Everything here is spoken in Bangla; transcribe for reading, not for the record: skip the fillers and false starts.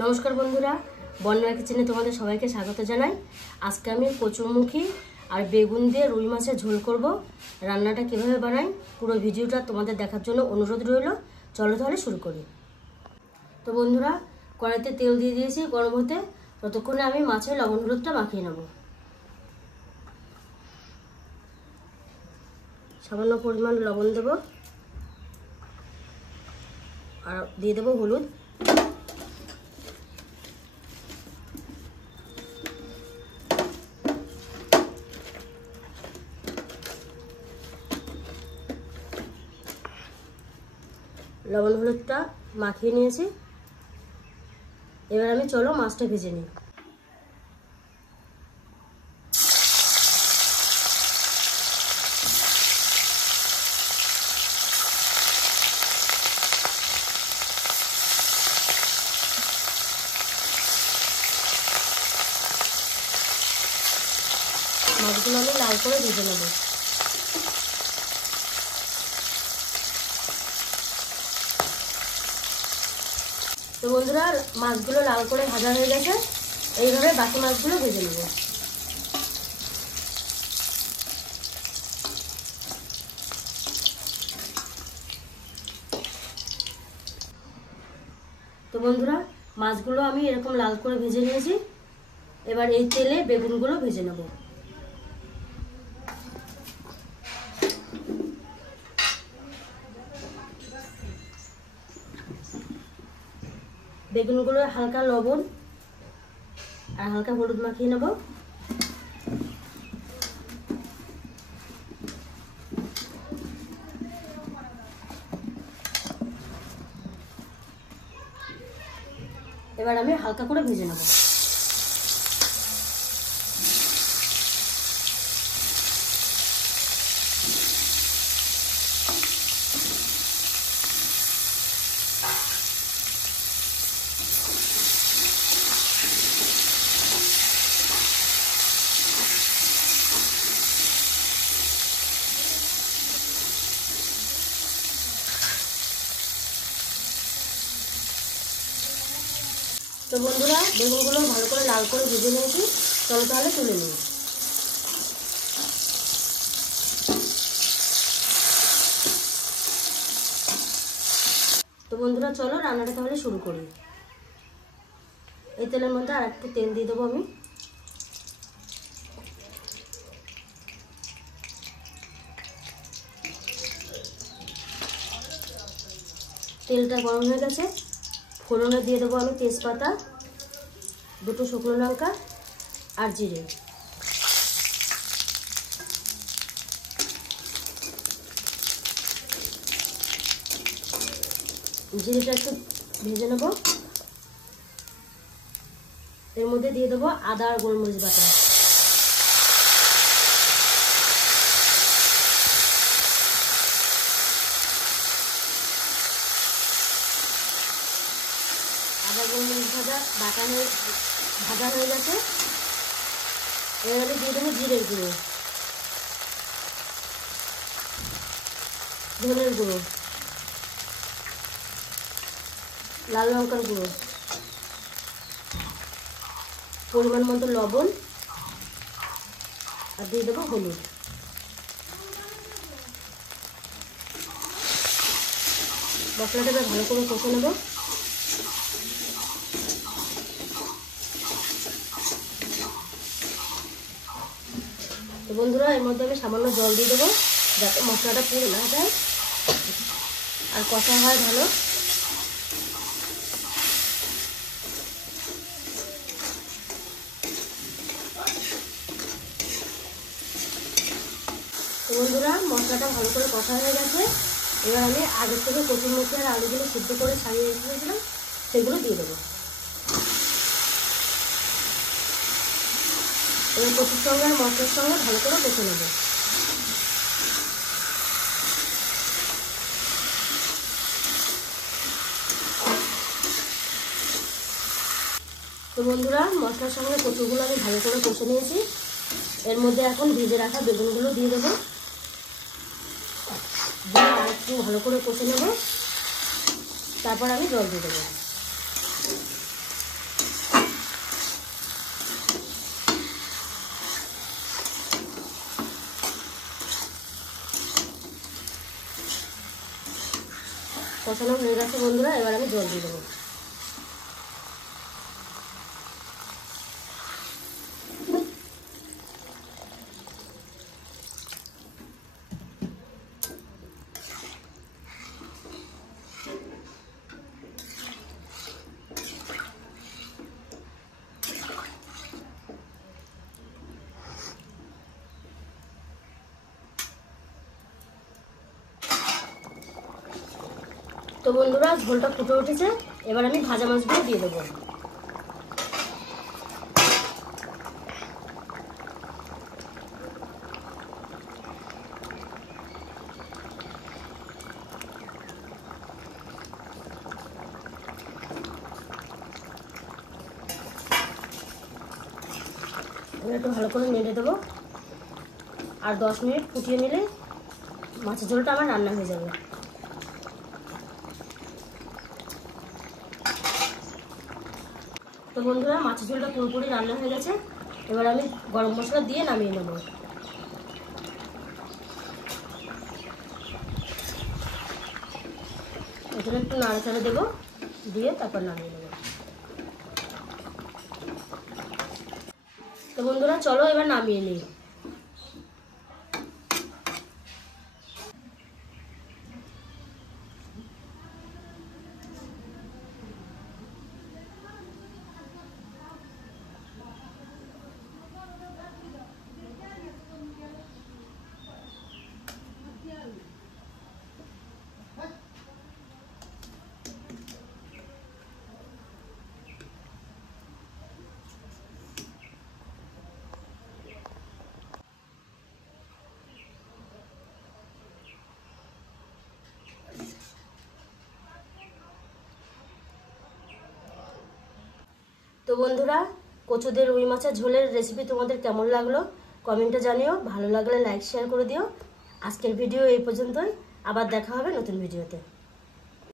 নমস্কার বন্ধুরা, বন্যার কিচেনে তোমাদের সবাইকে স্বাগত জানাই। আজকে আমি কচুরমুখী আর বেগুন দিয়ে রুই মাছের ঝোল করব। রান্নাটা কিভাবে বানাই পুরো ভিডিওটা তোমাদের দেখার জন্য অনুরোধ রইল। চলো তাহলে শুরু করি। তো বন্ধুরা, কড়াইতে তেল দিয়ে দিয়েছি গরম হতে। ততক্ষণে আমি মাছের লবণ হলুদটা মাখিয়ে নেব। সামান্য পরিমাণ লবণ দেব আর দিয়ে দেবো হলুদ। লবণ হলুদটা মাখিয়ে নিয়েছি। এবার আমি চলো মাছটা ভেজে নিই। মাছগুলো আমি লাল করে ভেজে নেব। তো বন্ধুরা, মাছগুলো লাল করে ভাজা হয়ে গেছে। এইভাবে বাকি মাছগুলো ভেজে নেব। তো বন্ধুরা, মাছগুলো আমি এরকম লাল করে ভেজে নিয়েছি। এবার এই তেলে বেগুনগুলো ভেজে নেব। বেগুনগুলো হালকা লবণ আর হালকা হলুদ মাখিয়ে নেব। এবার আমি হালকা করে ভেজে নেব। তো বন্ধুরা, বেগুনগুলো ভালো করে লাল করে ভেজে নিয়েছি। চলো তাহলে তুলে নিই। তো বন্ধুরা, চলো রান্নাটা তাহলে শুরু করি। এই তেলের মধ্যে আর একটু তেল দিয়ে দেবো আমি। তেলটা গরম হয়ে গেছে। ফোড়নে দিয়ে দেবো আমি তেজপাতা, দুটো শুকনো লঙ্কা আর জিরে। জিরেটা একটু ভেজে নেব। এর মধ্যে দিয়ে দেবো আদা আর গোলমরিচ বাটা। আদা গোলমরিচ ভাজা হয়ে গেছে। এবারে দিয়ে দেবো জিরের গুঁড়ো, ধনের গুঁড়ো, লাল লঙ্কার গুঁড়ো, পরিমাণ মতো লবণ আর দিয়ে দেবো হলুদ। মশলাটা ভালো করে কষে নেব। তো বন্ধুরা, এর মধ্যে আমি সামান্য জল দিয়ে দেবো যাতে মশলাটা পুড়ে না যায় আর কষা হয় ভালো। তো বন্ধুরা, মশলাটা ভালো করে কষা হয়ে গেছে। এবার আমি আগের থেকে কচুরমুখী আর আলুগুলো সিদ্ধ করে ছাড়িয়ে রেখেছিলাম, সেগুলো দিয়ে দেবো। এবার কচুর সঙ্গে আর মশলার সঙ্গে ভালো করে কষে নেব। তো বন্ধুরা, মশলার সঙ্গে কচুগুলো আমি ভালো করে কষে নিয়েছি। এর মধ্যে এখন ভেজে রাখা বেগুনগুলো দিয়ে দেবো। দিয়ে আর একটু ভালো করে কষে নেব। তারপর আমি জল দিয়ে দেবো। কষানো হয়ে গেছে বন্ধুরা, এবার আমি জল দিয়ে দেবো। তো বন্ধুরা ঝোলটা ফুটে উঠেছে, এবার আমি ভাজা মাছগুলো দিয়ে দেবো। এবার একটু ভালো করে নেড়ে দেবো, আর 10 মিনিট ফুটিয়ে নিলে মাছের ঝোলটা আমার রান্না হয়ে যাবে। তো বন্ধুরা মাছের ঝোলটা পুরোপুরি রান্না হয়ে গেছে, এবার আমি গরম মশলা দিয়ে নামিয়ে নেব। এখানে একটু নাড়াচাড়া দেবো, দিয়ে তারপর নামিয়ে নেব। তো বন্ধুরা চলো এবার নামিয়ে নিই। তো বন্ধুরা কচুদের রুই মাছের ঝোলের রেসিপি তোমাদের কেমন লাগলো কমেন্টে জানিও, ভালো লাগলে লাইক শেয়ার করে দিও। আজকের ভিডিও এই পর্যন্তই, আবার দেখা হবে নতুন ভিডিওতে।